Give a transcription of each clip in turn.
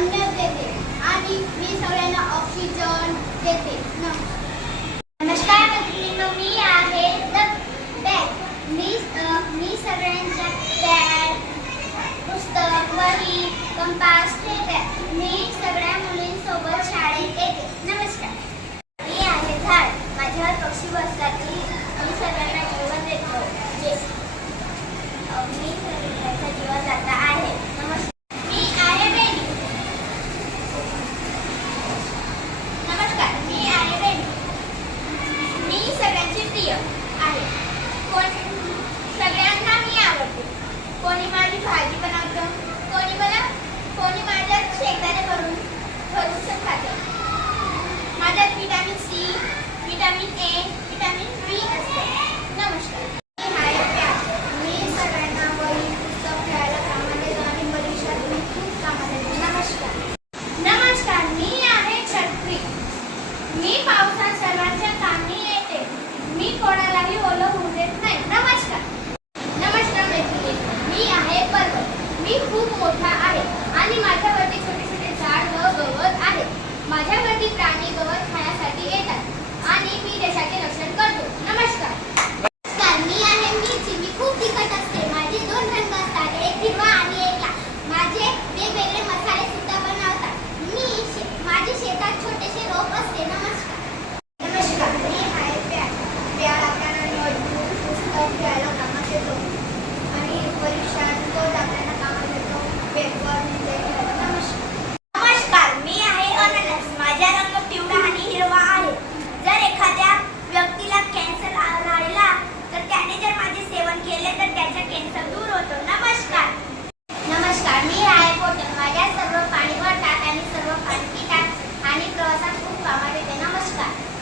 अन्न देते आणि मी सगळ्यांना ऑक्सिजन देते. नमस्कार मित्रांनो मी आहे द बॅग मी मी सगळ्यांच्या बॅग पुस्तक वही कंपास हे मी सगळ्या मुलींसोबत शाळेत येते. नमस्कार. मी आहे झाड. माझ्यावर पक्षी बसतात. की मी सगळ्यांना जीवन देतो. जे मी सगळ्यांचा जीवन माझ्यात vitamin C vitamin A vitamin B असते. नमस्कार. मी खूप आहे छत्री. मी पावसात सर्वांच्या येते. मी कोणालाही ओलं नाही. नमस्कार. नमस्कार मी आहे मी खूप मोठा आहे आणि माझ्या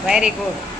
Very good.